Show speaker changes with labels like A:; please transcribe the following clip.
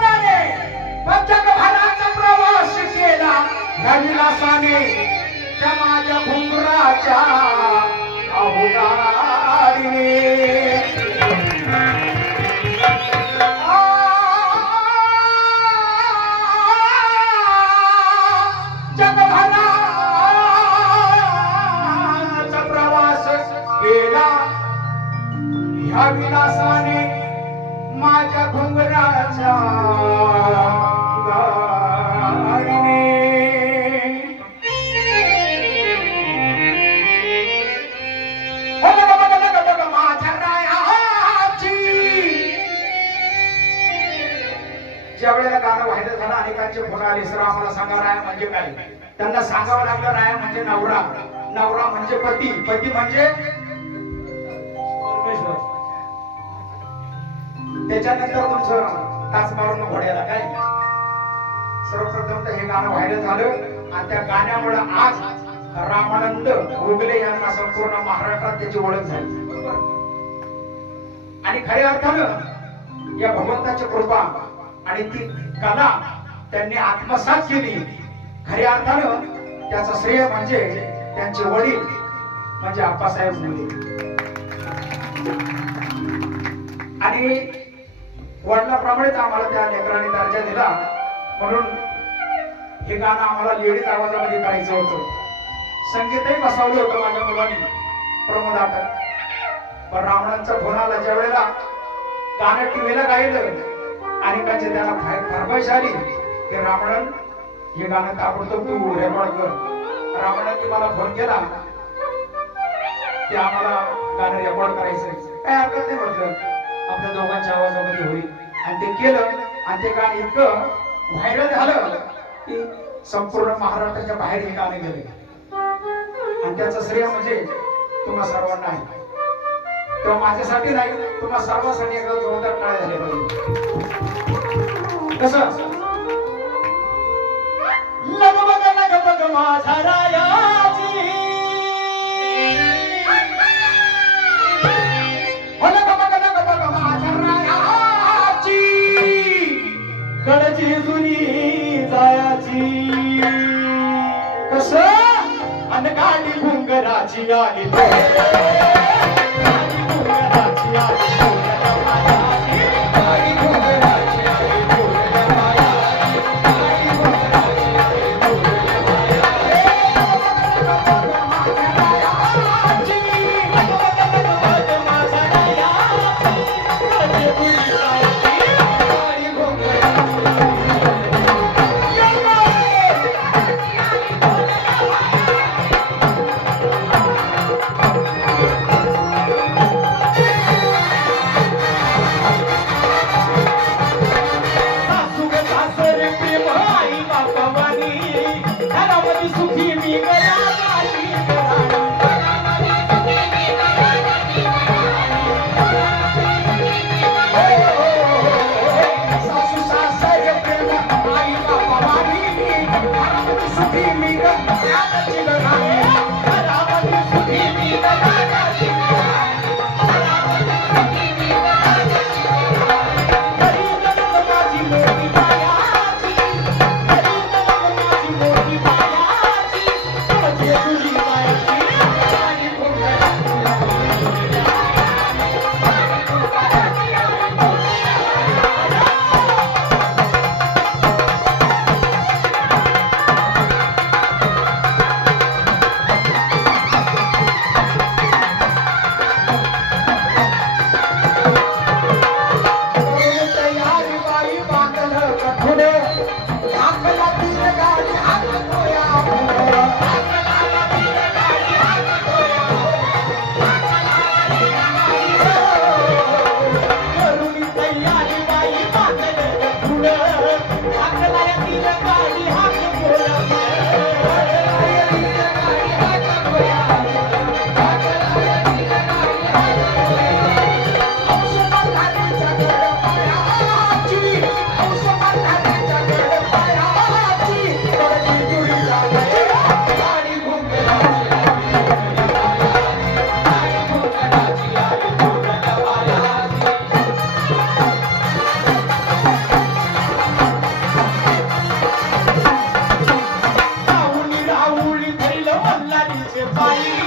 A: विमानाने जगभराचा प्रवास केला. ह्या त्या माझ्या घुंगराच्या अहुगारीने विलासाने माझ्या घुंगराच्या ज्या वेळेला गाणं व्हायरल झालं अनेकांचे फोन आले सर आम्हाला सांगा राया म्हणजे काय? त्यांना सांगावं लागलं राया म्हणजे नवरा. नवरा म्हणजे पती. पती म्हणजे त्याच्यानंतर तुमचं तास मारून घोड्याला काय? सर्वप्रथम तर हे गाणं व्हायरल झालं. आणि त्या गाण्यामुळे आज रामानंद गोगले यांना संपूर्ण महाराष्ट्रात त्याची ओळख झाली. आणि खऱ्या अर्थानं या भगवंताची कृपा आणि ती कला त्यांनी आत्मसात केली. खऱ्या अर्थानं त्याचं श्रेय म्हणजे त्यांचे वडील म्हणजे आप्पासाहेब मुले. आणि वडिलाप्रमाणेच आम्हाला त्या लेकरांनी दर्जा दिला. म्हणून हे गाणं आम्हाला लेडीज आवाजामध्ये करायचं होतं. संगीतही बसवलं होतं माझ्या मुलांनी. प्रमोद आटक पण रावणांचा फोन आला ज्या वेळेला गाणं टीव्हीला गायलं अनेकांची त्याला फाय- फरमाईश आली की रावणन हे गाणं ताबडतोब तू रेकॉर्ड कर. रावणांनी मला फोन केला की आम्हाला गाणं रेकॉर्ड करायचं काय हरकत नाही म्हटलं. आपल्या दोघांच्या आवाजामध्ये होईल. आणि ते केलं आणि ते गाणं इतकं व्हायरल झालं की संपूर्ण महाराष्ट्राच्या बाहेर हे गाणं गेले. आणि त्याचं श्रेय म्हणजे तुम्हा सर्वांना आहे. तेव्हा माझ्यासाठी नाही तुम्हा सर्वांसाठी एकदा जोरदार टाळ्या झाले पाहिजे. कस? लग बग माझा रायाची हो लग माझा रायाची कडची जुनी जायाची. कस? अनगाडी घुंगराची आली পাই